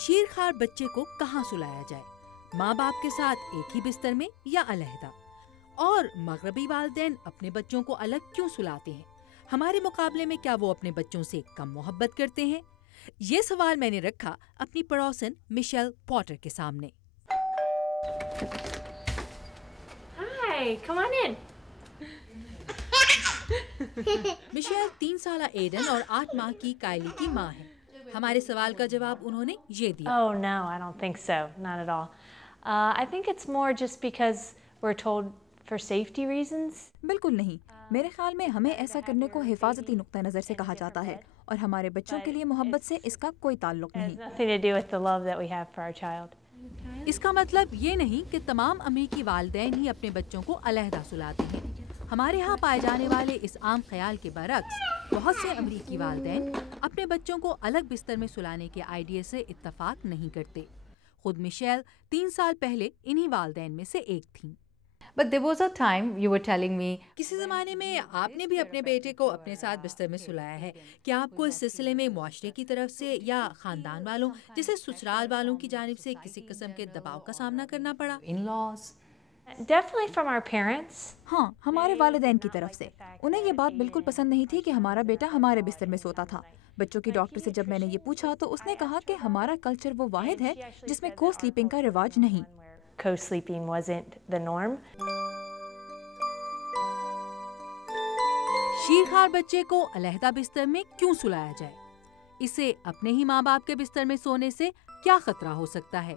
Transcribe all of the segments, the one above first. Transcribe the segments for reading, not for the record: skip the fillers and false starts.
شیرخوار بچے کو کہاں سلایا جائے، ماں باپ کے ساتھ ایک ہی بستر میں یا علیحدہ؟ اور مغربی والدین اپنے بچوں کو الگ کیوں سلاتے ہیں؟ ہمارے مقابلے میں کیا وہ اپنے بچوں سے کم محبت کرتے ہیں؟ یہ سوال میں نے رکھا اپنی پڑوسن مشیل پوٹر کے سامنے۔ Hi, come on in. Michelle 3 سالہ ایڈن اور 8 ماہ کی کائلی کی ماں ہے۔ ہمارے سوال کا جواب انہوں نے یہ دیا۔ Oh no, I don't think so. Not at all. I think it's more just because we're told for safety reasons. بالکل نہیں، میرے خیال میں ہمیں ایسا کرنے کو حفاظتی نقطہ نظر سے کہا جاتا ہے، اور ہمارے بچوں کے لیے محبت سے اس کا کوئی تعلق نہیں۔ Nothing to do with the love that we have for our child. اس کا مطلب یہ نہیں کہ تمام امریکی والدین ہی اپنے بچوں کو علیحدہ سلاتے ہیں۔ ہمارے ہاں پائے جانے والے اس عام خیال کے برعکس بہت سے امریکی والدین اپنے بچوں کو الگ بستر میں سلانے کے آئیڈیا سے اتفاق نہیں کرتے۔ خود مشیل 3 سال پہلے انہی والدین میں سے ایک تھیں۔ But there was a time you were telling me کسی زمانے میں آپ نے بھی اپنے بیٹے کو اپنے ساتھ بستر میں سلایا ہے۔ کیا آپ کو اس سلسلے میں معاشرے کی طرف سے یا خاندان والوں جیسے سسرال والوں کی جانب سے کسی قسم کے دباؤ کا سامنا کرنا پڑا؟ in-laws? Definitely from our parents. ہاں، ہمارے والدین کی طرف سے انہیں یہ بات بالکل پسند نہیں تھی کہ ہمارا بیٹا ہمارے بستر میں سوتا تھا۔ بچوں کی ڈاکٹر سے جب میں نے یہ پوچھا تو اس نے کہا کہ ہمارا کلچر وہ واحد ہے جس میں کو سلیپنگ کا رواج نہیں۔ Co-sleeping wasn't the norm. شیرخوار بچے کو علیحدہ بستر میں کیوں سلایا جائے؟ اسے اپنے ہی ماں باپ کے بستر میں سونے سے کیا خطرہ ہو سکتا ہے؟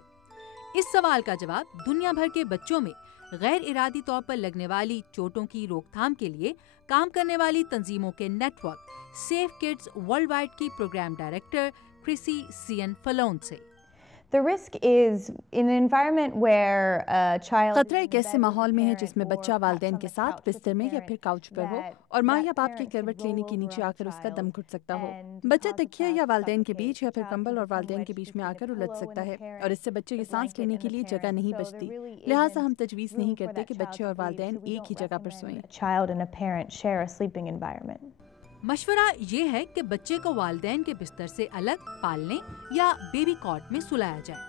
اس سوال کا جواب دنیا بھر کے بچوں میں غیر ارادی طور پر لگنے والی چوٹوں کی روک تھام کے لیے کام کرنے والی تنظیموں کے network Safe Kids worldwide کی پروگرام ڈائریکٹر کرسی سین فلون سے۔ The risk is in an environment where a child خطرہ ایک ایسے ماحول میں ہے جس میں بچہ والدین کے ساتھ بستر میں یا پھر کاؤچ پر ہو اور ماں یا باپ کے کروٹ لینے کے نیچے آ کر اس کا دم گھٹ سکتا ہو۔ بچہ تکیہ یا والدین کے بیچ یا پھر کمبل اور والدین کے بیچ میں آ کر الجھ سکتا ہے، اور اس سے بچے کی سانس لینے کے لیے جگہ نہیں بچتی۔ لہٰذا ہم تجویز نہیں کرتے کہ بچے اور والدین ایک ہی جگہ پر سوئیں۔ a child and a parent share a sleeping environment. مشورہ یہ ہے کہ بچے کو والدین کے بستر سے الگ پالنے یا بیبی کاٹ میں سلایا جائے۔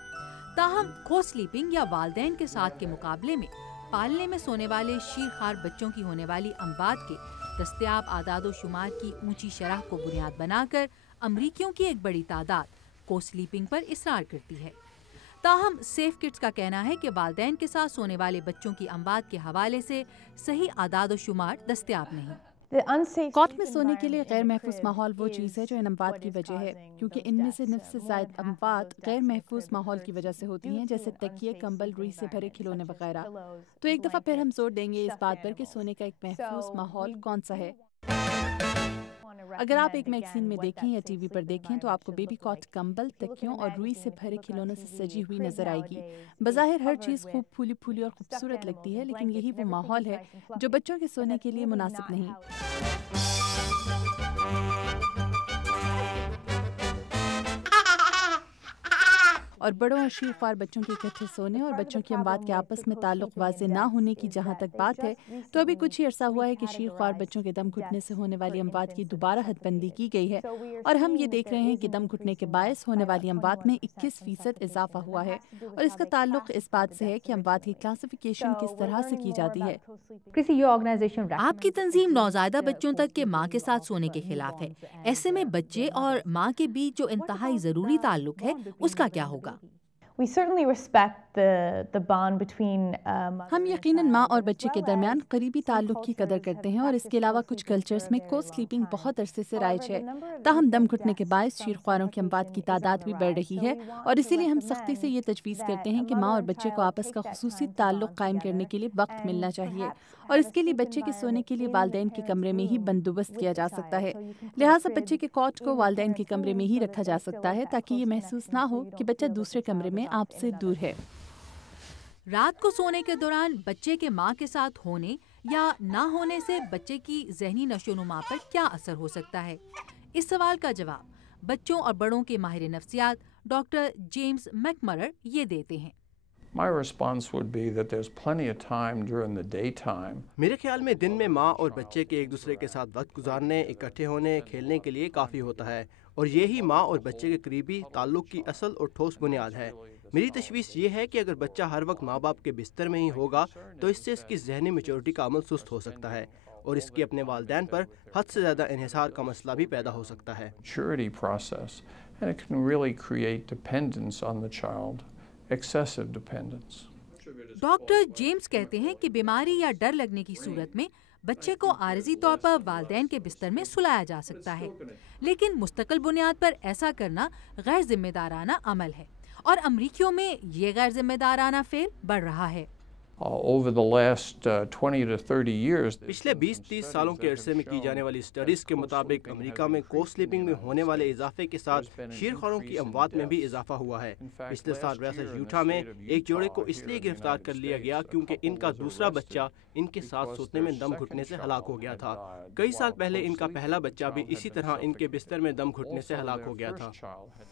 تاہم کو سلیپنگ یا والدین کے ساتھ کے مقابلے میں پالنے میں سونے والے شیرخوار بچوں کی ہونے والی اموات کے دستیاب اعداد و شمار کی اونچی شرح کو بنیاد بنا کر امریکیوں کی ایک بڑی تعداد کو سلیپنگ پر اصرار کرتی ہے۔ تاہم سیف کڈز کا کہنا ہے کہ والدین کے ساتھ سونے والے بچوں کی اموات کے حوالے سے صحیح اعداد و شمار دستیاب نہیں۔ The unsafe کاٹ میں سونے کے لیے غیر محفوظ ماحول وہ چیز ہے جو ان اموات کی وجہ ہے، کیونکہ ان میں سے نصف سے زائد اموات غیر محفوظ ماحول کی وجہ سے ہوتی ہیں، جیسے تکیے، کمبل، روئی سے بھرے کھلونے وغیرہ۔ تو ایک دفعہ پھر ہم زور دیں گے اس بات پر کہ سونے کا ایک محفوظ ماحول کون سا ہے۔ اگر آپ ایک میگزین میں دیکھیں یا ٹی وی پر دیکھیں تو آپ کو بیبی کاٹ کمبل، تکیوں اور روئی سے بھرے کھلونوں سے سجی ہوئی نظر آئے گی۔ بظاہر ہر چیز خوب پھولی پھولی اور خوبصورت لگتی ہے، لیکن یہی وہ ماحول ہے جو بچوں کے سونے کے لیے مناسب نہیں۔ اور بڑوں اور شیرخوار بچوں کے اکٹھے سونے اور بچوں کی اموات کے آپس میں تعلق واضح نہ ہونے کی جہاں تک بات ہے، تو ابھی کچھ ہی عرصہ ہوا ہے کہ شیرخوار بچوں کے دم گھٹنے سے ہونے والی اموات کی دوبارہ حد بندی کی گئی ہے، اور ہم یہ دیکھ رہے ہیں کہ دم گھٹنے کے باعث ہونے والی اموات میں 21% اضافہ ہوا ہے، اور اس کا تعلق اس بات سے ہے کہ اموات کی کلاسیفیکیشن کس طرح سے کی جاتی ہے۔ Chrissy, your organization آپ کی تنظیم نوزائیدہ بچوں تک کے ماں کے ساتھ سونے کے خلاف ہے۔ ایسے میں بچے اور ماں کے بیچ جو انتہائی ضروری تعلق ہے اس کا کیا ہوگا؟ We certainly respect the bond between ہم یقیناً ماں اور بچے کے درمیان قریبی تعلق کی قدر کرتے ہیں، اور اس کے علاوہ کچھ کلچرز میں کو سلیپنگ بہت عرصے سے رائج ہے۔ تاہم دم گھٹنے کے باعث شیرخواروں کی اموات کی تعداد بھی بڑھ رہی ہے، اور اسی لیے ہم سختی سے یہ تجویز کرتے ہیں کہ ماں اور بچے کو آپس کا خصوصی تعلق قائم کرنے کے لیے وقت ملنا چاہیے، اور اس کے لیے بچے کے سونے کے لیے والدین کے کمرے میں ہی بندوبست کیا جا سکتا ہے۔ لہٰذا بچے کے کوٹ کو والدین کے کمرے میں ہی رکھا جا سکتا ہے، تاکہ یہ محسوس نہ ہو کہ بچہ دوسرے کمرے میں آپ سے دور ہے۔ رات کو سونے کے دوران بچے کے ماں کے ساتھ ہونے یا نہ ہونے سے بچے کی ذہنی نشو و نما پر کیا اثر ہو سکتا ہے؟ اس سوال کا جواب بچوں اور بڑوں کے ماہر نفسیات ڈاکٹر جیمز میک مرر یہ دیتے ہیں۔ My response would be that there's plenty of time during the daytime. میرے خیال میں دن میں ماں اور بچے کے ایک دوسرے کے ساتھ وقت گزارنے، اکٹھے ہونے، کھیلنے کے لیے کافی ہوتا ہے، اور یہی ماں اور بچے کے قریبی تعلق کی اصل اور ٹھوس بنیاد ہے۔ میری تشویش یہ ہے کہ اگر بچہ ہر وقت ماں باپ کے بستر میں ہی ہوگا تو اس سے اس کی ذہنی میچورٹی کا عمل سست ہو سکتا ہے، اور اس کے اپنے والدین پر حد سے زیادہ انحصار کا مسئلہ بھی پیدا ہو سکتا ہے۔ Maturity process, and it can really create dependence on the child, excessive dependence. Doctor James کہتے ہیں کہ بیماری یا ڈر لگنے کی صورت میں بچے کو عارضی طور پر والدین کے بستر میں سلایا جا سکتا ہے، لیکن مستقل بنیاد پر ایسا کرنا غیر ذمہ دارانہ عمل ہے، اور امریکیوں میں یہ غیر ذمہ دارانہ فعل بڑھ رہا ہے۔ Over the last 20 to 30 years, پچھلے 20-30 سالوں کے عرصے میں کی جانے والی اسٹڈیز کے مطابق امریکہ میں کو سلیپنگ میں ہونے والے اضافے کے ساتھ شیرخواروں کی اموات میں بھی اضافہ ہوا ہے۔ پچھلے سال ریاست یوٹا میں ایک جوڑے کو اس لیے گرفتار کر لیا گیا کیونکہ ان کا دوسرا بچہ ان کے ساتھ سوتنے میں دم گھٹنے سے ہلاک ہو گیا تھا۔ کئی سال پہلے ان کا پہلا بچہ بھی اسی طرح ان کے بستر میں دم گھٹنے سے ہلاک ہو گیا تھا۔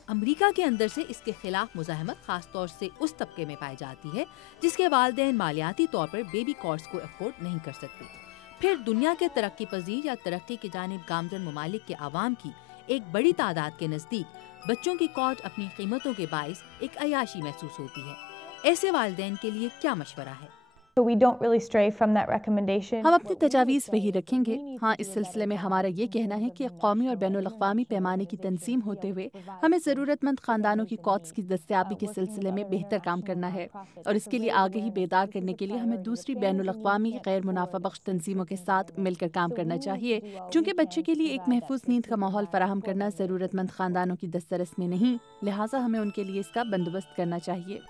امریکہ کے اندر سے اس کے خلاف مزاحمت خاص طور سے اس طبقے میں پائی جاتی ہے جس کے والدین مالیاتی طور پر بیبی کارڈز کو افورڈ نہیں کر سکتے۔ پھر دنیا کے ترقی پذیر یا ترقی کی جانب گامزن ممالک کے عوام کی ایک بڑی تعداد کے نزدیک بچوں کی کارڈ اپنی قیمتوں کے باعث ایک عیاشی محسوس ہوتی ہے۔ ایسے والدین کے لیے کیا مشورہ ہے؟ We don't really stray from that recommendation. ہم اپنی تجاویز وہی رکھیں گے۔ ہاں، اس سلسلے میں ہمارا یہ کہنا ہے کہ قومی اور بین الاقوامی پیمانے کی تنظیم ہوتے ہوئے ہمیں ضرورت مند خاندانوں کی کارڈز کی دستیابی کے سلسلے میں بہتر کام کرنا ہے، اور اس کے لیے آگہی بیدار کرنے کے لیے ہمیں دوسری بین الاقوامی غیر منافع بخش تنظیموں کے ساتھ مل کر کام کرنا چاہیے۔ چونکہ بچے کے لیے ایک محفوظ نیند کا ماحول فراہم کرنا ضرورت مند خاندانوں کی دسترس میں نہیں، لہٰذا ہمیں ان کے لیے اس کا بندوبست کرنا چاہیے۔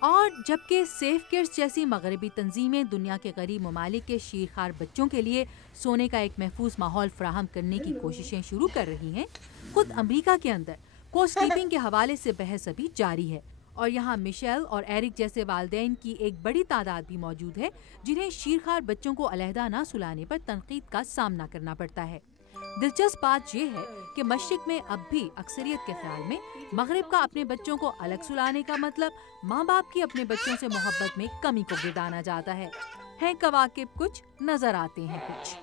اور جبکہ سیف کڈز جیسی مغربی تنظیمیں دنیا کے غریب ممالک کے شیرخوار بچوں کے لیے سونے کا ایک محفوظ ماحول فراہم کرنے کی کوششیں شروع کر رہی ہیں، خود امریکہ کے اندر کو سلیپنگ کے حوالے سے بحث ابھی جاری ہے، اور یہاں میشیل اور ایرک جیسے والدین کی ایک بڑی تعداد بھی موجود ہے جنہیں شیرخوار بچوں کو علیحدہ نہ سلانے پر تنقید کا سامنا کرنا پڑتا ہے۔ دلچسپ بات یہ ہے کہ مشرق میں اب بھی اکثریت کے خیال میں مغرب کا اپنے بچوں کو الگ سلانے کا مطلب ماں باپ کی اپنے بچوں سے محبت میں کمی کو گردانا جاتا ہے۔ ہیں کواکب کچھ، نظر آتے ہیں کچھ۔